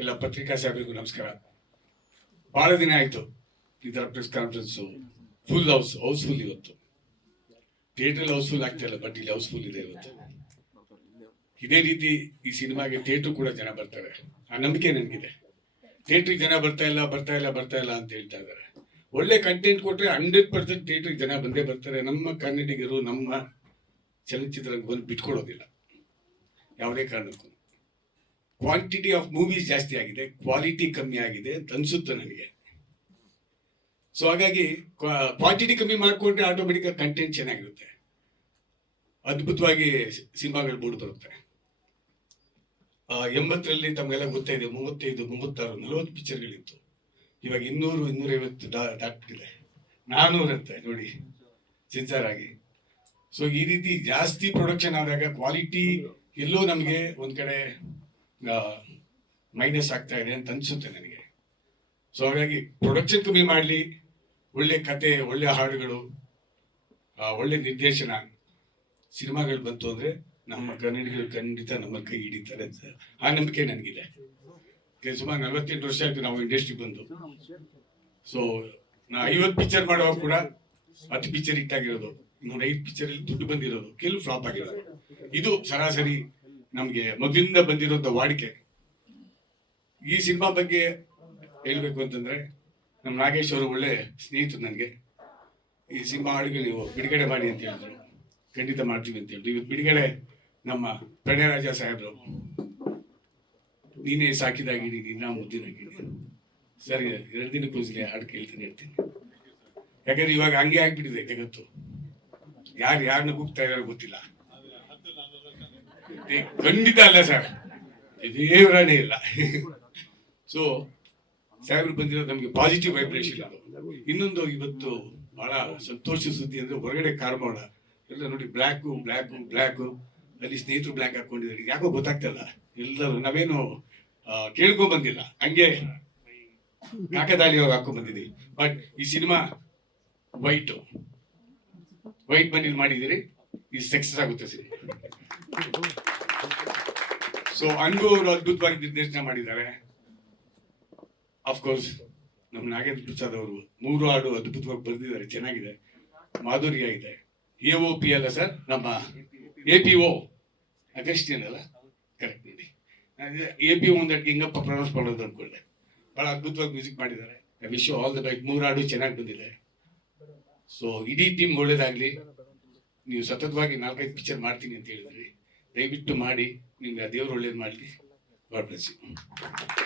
ಎಲ್ಲ ಪತ್ರಿಕಾ ಸಾಹೇಬರಿಗೂ ನಮಸ್ಕಾರ. ಬಹಳ ದಿನ ಆಯ್ತು ಈ ಥರ press conference full house housefull ಇವತ್ತು. ಥಿಯೇಟರ್ ಹೌಸ್ಫುಲ್ ಆಗ್ತಾ ಇಲ್ಲ ಬಟ್ ಇಲ್ಲಿ ಹೌಸ್ಫುಲ್ ಇದೆ ಇವತ್ತು. ಇದೇ ರೀತಿ ಈ ಸಿನಿಮಾಗೆ ಥಿಯೇಟರ್ ಕೂಡ ಜನ ಬರ್ತಾರೆ. ಆ ನಂಬಿಕೆ ನನಗಿದೆ. ಥಿಯೇಟ್ರಿಗೆ ಜನ ಬರ್ತಾ ಇಲ್ಲ ಬರ್ತಾ ಇಲ್ಲ ಬರ್ತಾ ಇಲ್ಲ ಅಂತ ಹೇಳ್ತಾ ಇದ್ದಾರೆ. ಒಳ್ಳೆ ಕಂಟೆಂಟ್ ಕೊಟ್ಟರೆ ಹಂಡ್ರೆಡ್ ಪರ್ಸೆಂಟ್ ಥಿಯೇಟ್ರಿಗೆ ಜನ ಬಂದೇ ಬರ್ತಾರೆ. ನಮ್ಮ ಕನ್ನಡಿಗರು, ನಮ್ಮ ಚಲನಚಿತ್ರರಂಗವನ್ನು ಬಿಟ್ಕೊಡೋದಿಲ್ಲ. ಯಾವುದೇ ಕಾರಣಕ್ಕೂ. ಕ್ವಾಂಟಿಟಿ ಆಫ್ ಮೂವೀಸ್ ಜಾಸ್ತಿ ಆಗಿದೆ ಕ್ವಾಲಿಟಿ ಕಮ್ಮಿ ಆಗಿದೆ ಅಂತ ಅನ್ಸುತ್ತೆ ನನಗೆ. ಸೊ ಹಾಗಾಗಿ ಕ್ವಾಂಟಿಟಿ ಕಮ್ಮಿ ಮಾಡಿಕೊಂಡ್ರೆ ಆಟೋಮೆಟಿಕ್ ಕಂಟೆಂಟ್ ಚೆನ್ನಾಗಿರುತ್ತೆ. ಅದ್ಭುತವಾಗಿ ಸಿನಿಮಾಗಳು ಮೂಡಿ ಬರುತ್ತೆ. ಎಂಬತ್ತರಲ್ಲಿ ತಮಗೆಲ್ಲ ಗೊತ್ತೇ ಇದೆ, ಮೂವತ್ತೈದು, ಮೂವತ್ತಾರು, ನಲವತ್ತು ಪಿಕ್ಚರ್ಗಳಿತ್ತು. ಇವಾಗ ಇನ್ನೂರು, ಇನ್ನೂರೈವತ್ತು ದಾ, ದಾಟ್ಬಿಟ್ಟಿದೆ. ನಾನೂರಂತೆ, ನೋಡಿ ಸಿನ್ಸರ್ ಆಗಿ ಸೊ ಈ ರೀತಿ ಜಾಸ್ತಿ ಪ್ರೊಡಕ್ಷನ್ ಆದಾಗ ಕ್ವಾಲಿಟಿ ಎಲ್ಲೋ ನಮಗೆ ಒಂದು ಕಡೆ ಮೈನಸ್ ಆಗ್ತಾ ಇದೆ ಅಂತ ಅನ್ಸುತ್ತೆ ನನಗೆ. ಸೊ ಹಾಗಾಗಿ ಪ್ರೊಡಕ್ಷನ್ ಕಮ್ಮಿ ಮಾಡಲಿ ಒಳ್ಳೆ ಕತೆ ಒಳ್ಳೆ ಹಾಡುಗಳು ಒಳ್ಳೆ ನಿರ್ದೇಶನ ಸಿನಿಮಾಗಳು ಬಂತು ಅಂದ್ರೆ ನಮ್ಮ ಕನ್ನಡಿಗರು ಖಂಡಿತ ನಮ್ಮ ಕೈ ಹಿಡಿತಾರೆ ಅಂತ ಆ ನಂಬಿಕೆ ನನಗಿದೆ. ಸುಮಾರು ನಲವತ್ತೆಂಟು ವರ್ಷ ಆಯ್ತು ನಾವು ಇಂಡಸ್ಟ್ರಿ ಬಂದು. ಸೊ ನಾ ಐವತ್ತು ಪಿಕ್ಚರ್ ಮಾಡುವಾಗ ಕೂಡ ಹತ್ತು ಪಿಕ್ಚರ್ ಇಟ್ಟಾಗಿರೋದು ಇನ್ನೊಂದು ಐದು ಪಿಕ್ಚರ್ ಅಲ್ಲಿ ದುಡ್ಡು ಬಂದಿರೋದು. ಕೆಲವು ಫ್ಲಾಪ್ ಆಗಿರೋದು. ಇದು ಸರಾಸರಿ ನಮ್ಗೆ ಮೊದಲಿಂದ ಬಂದಿರೋಂಥ ವಾಡಿಕೆ. ಈ ಸಿನಿಮಾ ಬಗ್ಗೆ ಹೇಳ್ಬೇಕು ಅಂತಂದ್ರೆ ನಮ್ಮ ನಾಗೇಶ್ ಅವರು ಒಳ್ಳೆ ಸ್ನೇಹಿತರು ನನಗೆ. ಈ ಸಿನಿಮಾ ಹಾಡಿಗೆ ನೀವು ಬಿಡುಗಡೆ ಮಾಡಿ ಅಂತ ಹೇಳಿದ್ರು. ಖಂಡಿತ ಮಾಡ್ತೀವಿ ಅಂತ ಹೇಳಿದ್ರು. ಇವತ್ತು ಬಿಡುಗಡೆ ನಮ್ಮ ಪ್ರಣಯರಾಜ ಸಾಹೇಬ್ರು. ನೀನೇ ಸಾಕಿದಾಗಿಡಿ ನಿನ್ನ ಮುದ್ದಿನಾಗಿಡಿ ಸರಿ, ಎರಡು ದಿನಕ್ಕೋಸ್ಕರ ಹಾಡು ಕೇಳ್ತೀನಿ, ಹೇಳ್ತೀನಿ. ಯಾಕಂದ್ರೆ ಇವಾಗ ಹಂಗೆ ಆಗ್ಬಿಟ್ಟಿದೆ ಜಗತ್ತು. ಯಾರು ಯಾರನ್ನ ಕೂಗ್ತಾ ಇದಾರೋ ಗೊತ್ತಿಲ್ಲ. ಖಂಡಿತ ಅಲ್ಲ ಸರ್. ಇದೇ ವಿರಾಣಿ ಇಲ್ಲ. ಸೊ ಸಾಹೇಬ್ರು ಬಂದಿರೋ ನಮಗೆ ಪಾಸಿಟಿವ್ ವೈಬ್ರೇಷನ್ ಇನ್ನೊಂದು ಇವತ್ತು ಬಹಳ ಸಂತೋಷ ಸುದ್ದಿ ಅಂದ್ರೆ ಹೊರಗಡೆ ಕಾರ್ಮಾಡ. ಎಲ್ಲ ನೋಡಿ ಬ್ಲ್ಯಾಕು ಬ್ಲ್ಯಾಕು ಬ್ಲ್ಯಾಕು ಅಲ್ಲಿ ಸ್ನೇಹಿತರು ಬ್ಲ್ಯಾಕ್ ಹಾಕೊಂಡಿದ್ದಾರೆ. ಯಾಕೋ ಗೊತ್ತಾಗ್ತಿಲ್ಲ ಎಲ್ಲರೂ ನಾವೇನು ಕೇಳ್ಕೊಂಡ್ ಬಂದಿಲ್ಲ ಹಂಗೆ ಕಾಕದಾಳಿಯಾಗಿ ಹಾಕೊಂಡ್ ಬಂದಿದ್ದೀವಿ ಬಟ್ ಈ ಸಿನಿಮಾ ವೈಟ್. ವೈಟ್ ಮನೇಲಿ ಮಾಡಿದಿರಿ ಇದು ಸಕ್ಸಸ್ ಆಗುತ್ತೆ ಸಿನಿಮಾ. ಸೊ ಅನ್ಗು ಅವರು ಅದ್ಭುತವಾಗಿ ನಿರ್ದೇಶನ ಮಾಡಿದ್ದಾರೆ. ಕೋರ್ಸ್ ನಮ್ಮ ನಾಗೇಂದ್ರ ಪ್ರಸಾದ್ ಅವರು ಮೂರು ಹಾಡು ಅದ್ಭುತವಾಗಿ ಬರೆದಿದ್ದಾರೆ, ಚೆನ್ನಾಗಿದೆ. ಮಾಧುರ್ಯ ಇದೆ ಎ ಒ ಪಿ ಅಲ್ಲ ಸರ್, ನಮ್ಮ ಎ ಪಿ ಒ ಅಗಸ್ಟಿಯನ್ ಅಲ್ಲ? ಕರೆಕ್ಟ್ ನೋಡಿ. ಎ ಪಿ ಒಂದು ಹಿಂಗಪ್ಪ ಪ್ರೊನೌನ್ಸ್ ಮಾಡೋದು ಅಂದ್ಕೊಂಡೆ ಬಹಳ ಅದ್ಭುತವಾಗಿ ಮ್ಯೂಸಿಕ್ ಮಾಡಿದ್ದಾರೆ. I wish all the best ಮೂರು ಹಾಡು ಚೆನ್ನಾಗಿ ಬಂದಿದೆ. ಸೊ ಇಡೀ ಟೀಮ್ ಒಳ್ಳೇದಾಗಲಿ. ನೀವು ಸತತವಾಗಿ ನಾಲ್ಕೈದು ಪಿಕ್ಚರ್ ಮಾಡ್ತೀನಿ ಅಂತ ಹೇಳಿದ್ರಿ. ದಯವಿಟ್ಟು ಮಾಡಿ ನಿಮ್ಗೆ ಆ ದೇವರು ಒಳ್ಳೇದು ಮಾಡಲಿ ಯು